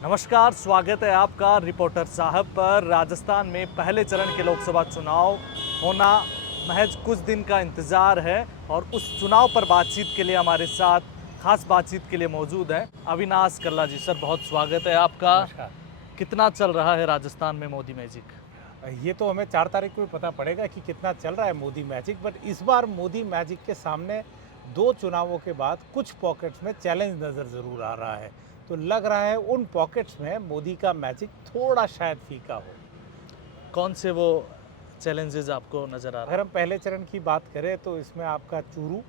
नमस्कार, स्वागत है आपका रिपोर्टर साहब पर। राजस्थान में पहले चरण के लोकसभा चुनाव होना महज कुछ दिन का इंतज़ार है और उस चुनाव पर बातचीत के लिए हमारे साथ खास बातचीत के लिए मौजूद है अविनाश कल्ला जी। सर, बहुत स्वागत है आपका। नमस्कार। कितना चल रहा है राजस्थान में मोदी मैजिक? ये तो हमें 4 तारीख को ही पता पड़ेगा कि कितना चल रहा है मोदी मैजिक, बट इस बार मोदी मैजिक के सामने 2 चुनावों के बाद कुछ पॉकेट्स में चैलेंज नज़र ज़रूर आ रहा है। तो लग रहा है उन पॉकेट्स में मोदी का मैजिक थोड़ा शायद फीका हो। कौन से वो चैलेंजेस आपको नज़र आ रहे अगर हम पहले चरण की बात करें तो इसमें आपका चूरू,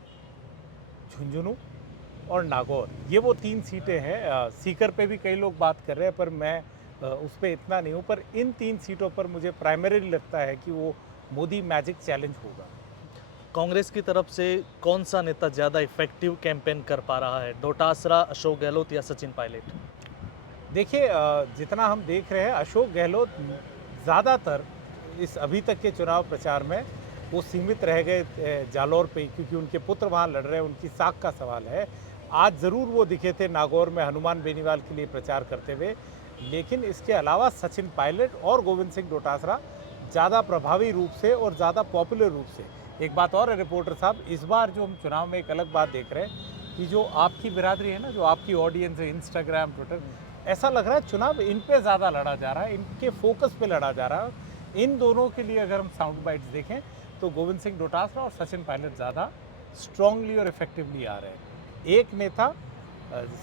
झुंझुनू और नागौर, ये वो 3 सीटें हैं। सीकर पे भी कई लोग बात कर रहे हैं, पर मैं उस पर इतना नहीं हूँ। पर इन 3 सीटों पर मुझे प्राइमरीली लगता है कि वो मोदी मैजिक चैलेंज होगा। कांग्रेस की तरफ से कौन सा नेता ज़्यादा इफेक्टिव कैंपेन कर पा रहा है, डोटासरा, अशोक गहलोत या सचिन पायलट? देखिए, जितना हम देख रहे हैं अशोक गहलोत ज़्यादातर इस अभी तक के चुनाव प्रचार में वो सीमित रह गए जालौर पे, क्योंकि उनके पुत्र वहाँ लड़ रहे हैं, उनकी साख का सवाल है। आज ज़रूर वो दिखे थे नागौर में हनुमान बेनीवाल के लिए प्रचार करते हुए, लेकिन इसके अलावा सचिन पायलट और गोविंद सिंह डोटासरा ज़्यादा प्रभावी रूप से और ज़्यादा पॉपुलर रूप से। एक बात और है रिपोर्टर साहब, इस बार जो हम चुनाव में एक अलग बात देख रहे हैं कि जो आपकी बिरादरी है ना, जो आपकी ऑडियंस है, इंस्टाग्राम, ट्विटर, ऐसा लग रहा है चुनाव इन पे ज़्यादा लड़ा जा रहा है, इनके फोकस पे लड़ा जा रहा है। इन दोनों के लिए अगर हम साउंड बाइट्स देखें तो गोविंद सिंह डोटासरा और सचिन पायलट ज़्यादा स्ट्रांगली और इफेक्टिवली आ रहे हैं। एक नेता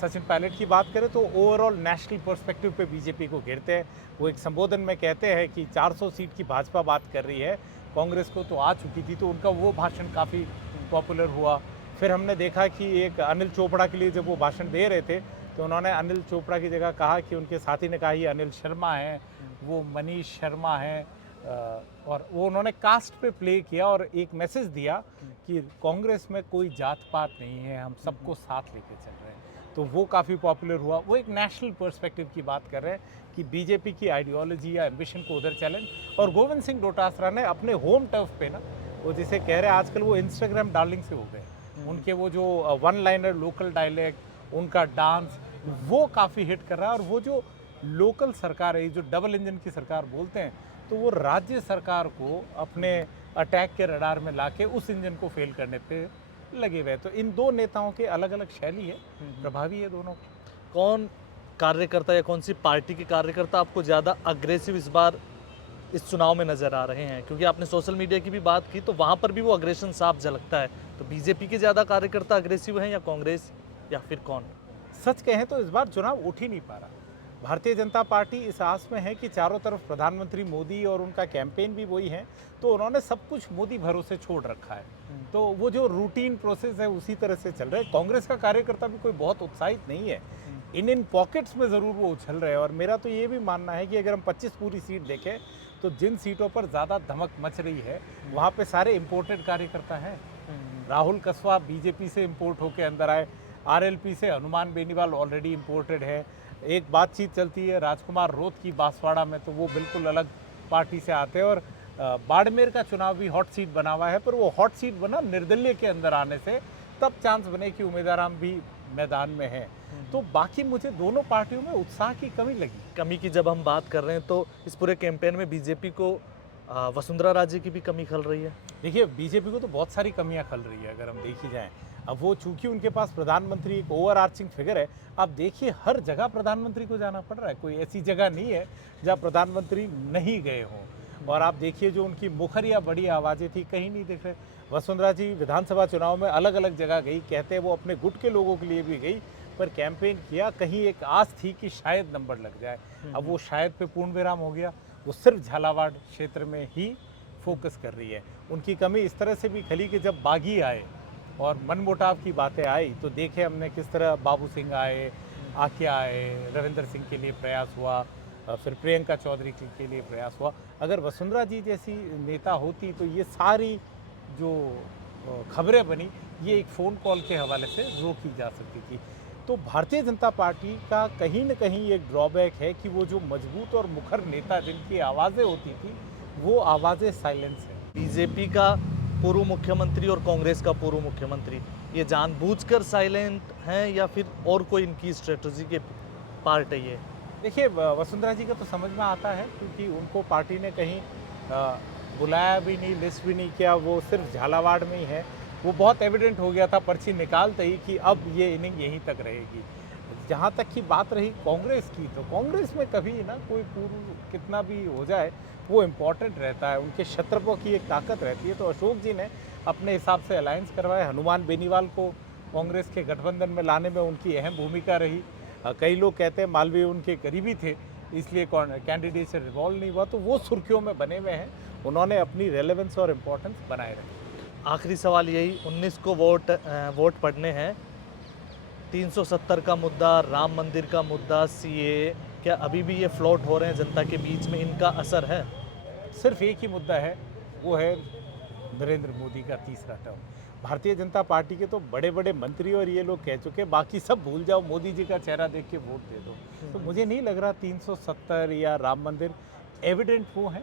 सचिन पायलट की बात करें तो ओवरऑल नेशनल पर्सपेक्टिव पे बीजेपी को घेरते हैं। वो एक संबोधन में कहते हैं कि 400 सीट की भाजपा बात कर रही है, कांग्रेस को तो आ चुकी थी, तो उनका वो भाषण काफ़ी पॉपुलर हुआ। फिर हमने देखा कि एक अनिल चोपड़ा के लिए जब वो भाषण दे रहे थे तो उन्होंने अनिल चोपड़ा की जगह कहा कि उनके साथी ने कहा ये अनिल शर्मा है, वो मनीष शर्मा है, और वो उन्होंने कास्ट पे प्ले किया और एक मैसेज दिया कि कांग्रेस में कोई जात पात नहीं है, हम सबको साथ लेके चल रहे हैं। तो वो काफ़ी पॉपुलर हुआ। वो एक नेशनल पर्सपेक्टिव की बात कर रहे हैं कि बीजेपी की आइडियोलॉजी या एम्बिशन को उधर चैलेंज। और गोविंद सिंह डोटासरा ने अपने होम टर्फ पे ना, वो जिसे कह रहे हैं आजकल वो इंस्टाग्राम डार्लिंग से हो गए। उनके वो जो वन लाइनर लोकल डायलेक्ट, उनका डांस, वो काफ़ी हिट कर रहा है। और वो जो लोकल सरकार है, जो डबल इंजन की सरकार बोलते हैं, तो वो राज्य सरकार को अपने अटैक के रडार में लाके उस इंजन को फेल करने पे लगे हुए। तो इन दो नेताओं के अलग अलग शैली है, प्रभावी है दोनों। कौन कार्यकर्ता या कौन सी पार्टी के कार्यकर्ता आपको ज़्यादा अग्रेसिव इस बार इस चुनाव में नज़र आ रहे हैं? क्योंकि आपने सोशल मीडिया की भी बात की तो वहाँ पर भी वो अग्रेशन साफ झलकता है। तो बीजेपी के ज़्यादा कार्यकर्ता अग्रेसिव हैं या कांग्रेस, या फिर कौन? सच कहें तो इस बार चुनाव उठ ही नहीं पा रहा। भारतीय जनता पार्टी इस आस में है कि चारों तरफ प्रधानमंत्री मोदी और उनका कैंपेन भी वही है, तो उन्होंने सब कुछ मोदी भरोसे छोड़ रखा है। तो वो जो रूटीन प्रोसेस है उसी तरह से चल रहा है। कांग्रेस का कार्यकर्ता भी कोई बहुत उत्साहित नहीं है। इन पॉकेट्स में ज़रूर वो उछल रहे हैं। और मेरा तो ये भी मानना है कि अगर हम 25 पूरी सीट देखें तो जिन सीटों पर ज़्यादा धमक मच रही है वहाँ पे सारे इम्पोर्टेड कार्यकर्ता हैं। राहुल कस्वा बीजेपी से इम्पोर्ट होकर अंदर आए, आरएलपी से हनुमान बेनीवाल ऑलरेडी इम्पोर्टेड है। एक बातचीत चलती है राजकुमार रोत की बांसवाड़ा में, तो वो बिल्कुल अलग पार्टी से आते हैं। और बाड़मेर का चुनाव भी हॉट सीट बना हुआ है, पर वो हॉट सीट बना निर्दलीय के अंदर आने से, तब चांस बने कि उम्मीदवार भी मैदान में हैं। तो बाकी मुझे दोनों पार्टियों में उत्साह की कमी लगी। कमी की जब हम बात कर रहे हैं तो इस पूरे कैंपेन में बीजेपी को वसुंधरा राजे की भी कमी खल रही है। देखिए, बीजेपी को तो बहुत सारी कमियां खल रही है अगर हम देखी जाएं। अब वो चूंकि उनके पास प्रधानमंत्री एक ओवर आर्चिंग फिगर है, अब देखिए हर जगह प्रधानमंत्री को जाना पड़ रहा है, कोई ऐसी जगह नहीं है जहाँ प्रधानमंत्री नहीं गए हों। और आप देखिए जो उनकी मुखर या बड़ी आवाज़ें थी, कहीं नहीं दिख रहे। वसुंधरा जी विधानसभा चुनाव में अलग अलग जगह गई, कहते हैं वो अपने गुट के लोगों के लिए भी गई, पर कैंपेन किया, कहीं एक आस थी कि शायद नंबर लग जाए। अब वो शायद पे पूर्ण विराम हो गया। वो सिर्फ झालावाड़ क्षेत्र में ही फोकस कर रही है। उनकी कमी इस तरह से भी खली कि जब बागी आए और मनमुटाव की बातें आई तो देखे हमने किस तरह बाबू सिंह आए, आकिया आए, रविंदर सिंह के लिए प्रयास हुआ, फिर प्रियंका चौधरी के लिए प्रयास हुआ। अगर वसुंधरा जी जैसी नेता होती तो ये सारी जो खबरें बनी, ये एक फ़ोन कॉल के हवाले से रोकी जा सकती थी। तो भारतीय जनता पार्टी का कहीं न कहीं एक ड्रॉबैक है कि वो जो मजबूत और मुखर नेता जिनकी आवाज़ें होती थी, वो आवाज़ें साइलेंस हैं। बीजेपी का पूर्व मुख्यमंत्री और कांग्रेस का पूर्व मुख्यमंत्री ये जानबूझकर साइलेंट हैं या फिर और कोई इनकी स्ट्रेटजी के पार्ट है ये? देखिए वसुंधरा जी का तो समझ में आता है, क्योंकि उनको पार्टी ने कहीं बुलाया भी नहीं, लिस्ट भी नहीं किया, वो सिर्फ झालावाड़ में ही है। वो बहुत एविडेंट हो गया था पर्ची निकालते ही कि अब ये इनिंग यहीं तक रहेगी। जहाँ तक की बात रही कांग्रेस की, तो कांग्रेस में कभी ना कोई पूर्व कितना भी हो जाए वो इम्पॉर्टेंट रहता है, उनके क्षत्रपों की एक ताकत रहती है। तो अशोक जी ने अपने हिसाब से अलायंस करवाया। हनुमान बेनीवाल को कांग्रेस के गठबंधन में लाने में उनकी अहम भूमिका रही। कई लोग कहते हैं मालवीय उनके करीबी थे, इसलिए कैंडिडेट से रिवॉल्व नहीं हुआ, तो वो सुर्खियों में बने हुए हैं। उन्होंने अपनी रेलेवेंस और इम्पोर्टेंस बनाए रखी। आखिरी सवाल यही, 19 को वोट पड़ने हैं। 370 का मुद्दा, राम मंदिर का मुद्दा, सीए, क्या अभी भी ये फ्लोट हो रहे हैं जनता के बीच में, इनका असर है? सिर्फ एक ही मुद्दा है, वो है नरेंद्र मोदी का तीसरा टर्म। भारतीय जनता पार्टी के तो बड़े बड़े मंत्री और ये लोग कह चुके, बाकी सब भूल जाओ, मोदी जी का चेहरा देख के वोट दे दो। तो मुझे नहीं लग रहा 370 या राम मंदिर एविडेंट वो है।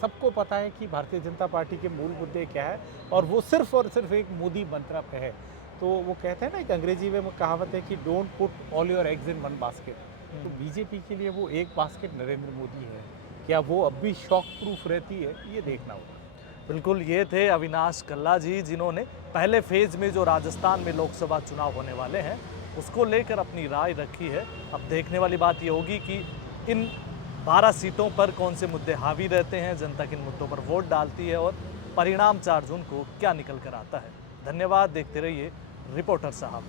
सबको पता है कि भारतीय जनता पार्टी के मूल मुद्दे क्या है, और वो सिर्फ और सिर्फ एक मोदी मंत्र पे है। तो वो कहते हैं ना, एक अंग्रेजी में वो कहावत है कि don't put all your eggs in one basket. तो बीजेपी के लिए वो एक बास्केट नरेंद्र मोदी है। क्या वो अब भी शॉक प्रूफ रहती है, ये देखना होगा। बिल्कुल, ये थे अविनाश कल्ला जी, जिन्होंने पहले फेज में जो राजस्थान में लोकसभा चुनाव होने वाले हैं उसको लेकर अपनी राय रखी है। अब देखने वाली बात ये होगी कि इन 12 सीटों पर कौन से मुद्दे हावी रहते हैं, जनता किन मुद्दों पर वोट डालती है और परिणाम 4 जून को क्या निकल कर आता है। धन्यवाद, देखते रहिए रिपोर्टर साहब।